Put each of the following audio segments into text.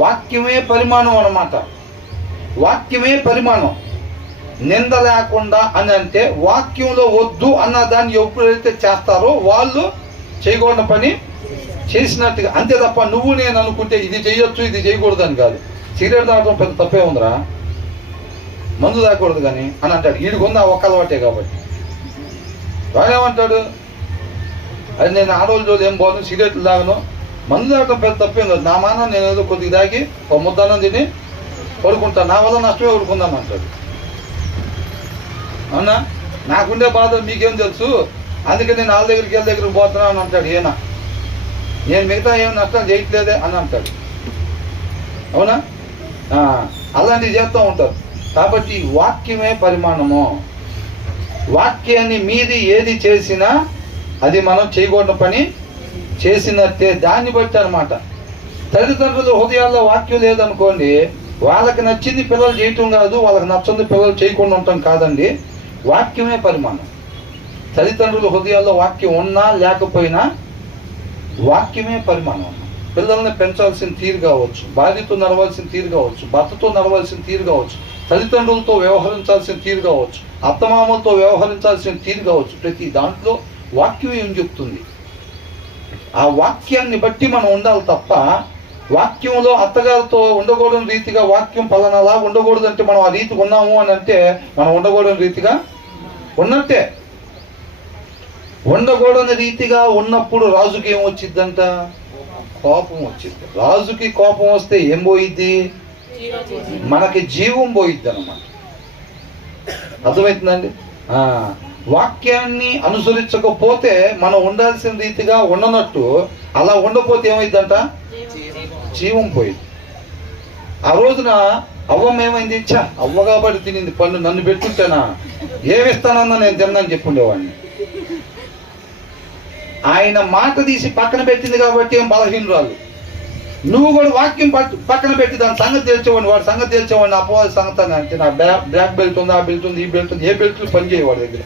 వాక్యమే పరిమాణం అన్నమాట. వాక్యమే పరిమాణం. నింద లేకుండా అని అంటే వాక్యంలో వద్దు అన్న దాన్ని ఎప్పుడైతే చేస్తారో వాళ్ళు చేయకూడని పని చేసినట్టుగా అంతే తప్ప నువ్వు నేను అనుకుంటే ఇది చేయొచ్చు ఇది చేయకూడదు అని కాదు. సిగరెట్ తాగడం పెద్ద తప్పే ఉందిరా, మందు తాగకూడదు కానీ అని అంటాడు. వీడికి ఉంది ఆ ఒక్క అలవాటే కాబట్టి. వాడేమంటాడు, అది నేను ఆడవాళ్ళు ఏం బాగుంది, సిగరెట్లు తాగను, మందు తాగడం పెద్ద తప్పేం కాదు, నా మానం నేను ఏదో కొద్దిగా తాగి ఒక ముద్దనం తిని పడుకుంటాను, నా వల్ల నష్టమే పడుకుందాం అంటాడు. అవునా, నాకుండే బాధ మీకేం తెలుసు, అందుకే నేను వాళ్ళ దగ్గరికి పోతున్నాను అని అంటాడు. ఈయన నేను మిగతా ఏం నష్టం చేయట్లేదే అని అంటాడు. అవునా, అలాంటివి చేస్తూ ఉంటారు. కాబట్టి వాక్యమే పరిమాణము. వాక్యాన్ని మీది ఏది చేసినా అది మనం చేయకూడని పని చేసినట్టే. దాన్ని బట్టి అనమాట. తల్లిదండ్రుల హృదయాల్లో వాక్యం లేదనుకోండి, వాళ్ళకి నచ్చింది పిల్లలు చేయటం కాదు, వాళ్ళకి నచ్చింది పిల్లలు చేయకుండా ఉండటం కాదండి. వాక్యమే పరిమాణం. తల్లిదండ్రుల హృదయాల్లో వాక్యం ఉన్నా లేకపోయినా వాక్యమే పరిమాణం. పిల్లల్ని పెంచాల్సిన తీరు కావచ్చు, భార్యతో నడవాల్సిన తీరు కావచ్చు, భర్తతో నడవాల్సిన తీరు కావచ్చు, తల్లిదండ్రులతో వ్యవహరించాల్సిన తీరు కావచ్చు, అత్తమామలతో వ్యవహరించాల్సిన తీరు కావచ్చు. ప్రతి దాంట్లో వాక్యం ఏం చెప్తుంది, ఆ వాక్యాన్ని బట్టి మనం ఉండాలి తప్ప వాక్యంలో అత్తగారితో ఉండకూడని రీతిగా వాక్యం పలానాలా ఉండకూడదంటే మనం ఆ రీతికి ఉన్నాము అని అంటే మనం ఉండకూడని రీతిగా ఉన్నట్టే. ఉండకూడని రీతిగా ఉన్నప్పుడు రాజుకి ఏం వచ్చిద్దంట, కోపం వచ్చింది. రాజుకి కోపం వస్తే ఏం పోయిద్ది, మనకి జీవం పోయిద్ది అన్నమాట. అర్థమవుతుందండి. వాక్యాన్ని అనుసరించకపోతే మనం ఉండాల్సిన రీతిగా ఉండనట్టు, అలా ఉండకపోతే ఏమైందంట, జీవం పోయింది. ఆ రోజున అవ్వమేమైంది, ఇచ్చా అవ్వ కాబట్టి తినింది పండు, నన్ను పెట్టుకుంటేనా ఏమిస్తానన్నా నేను తిన్నాను చెప్పుండేవాడిని. ఆయన మాట తీసి పక్కన పెట్టింది కాబట్టి ఏం బలహీనరాలు. నువ్వు కూడా వాక్యం పక్కన పెట్టి దాని సంగతి తెలిసేవాడిని, వాడి సంగతి తెలిసేవాడిని, అపవాది సంగతి అంటే నా బ్లాక్ బెల్ట్ ఉంది, ఆ బెల్ట్ ఉంది, ఈ బెల్ట్ ఉంది, ఏ బెల్ట్లు పనిచేయ వాడి దగ్గర.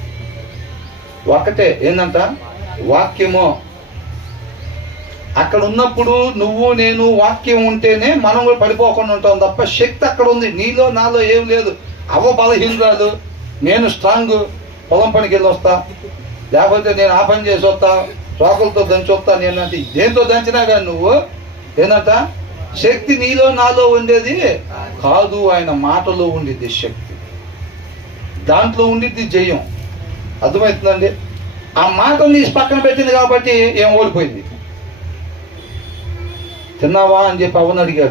ఒకటే ఏంటంట, వాక్యము. అక్కడ ఉన్నప్పుడు నువ్వు నేను వాక్యం ఉంటేనే మనం కూడా పడిపోకుండా ఉంటాం తప్ప శక్తి అక్కడ ఉంది. నీలో నాలో ఏం లేదు. అవ్వ బలహీనరాలు, నేను స్ట్రాంగ్, పొలం పనికి వెళ్ళి వస్తా, లేకపోతే నేను ఆ పని చేసి వస్తా, రోకలతో దంచి వస్తా. నేనంటే దేంతో దంచినా కానీ నువ్వు ఏంటంట, శక్తి నీలో నాలో ఉండేది కాదు, ఆయన మాటలో ఉండిద్ది శక్తి, దాంట్లో ఉండిద్ది జయం. అర్థమవుతుందండి. ఆ మాటలు తీసి పక్కన పెట్టింది కాబట్టి ఏం ఓడిపోయింది. తిన్నావా అని చెప్పి అవ్వని అడిగాడు.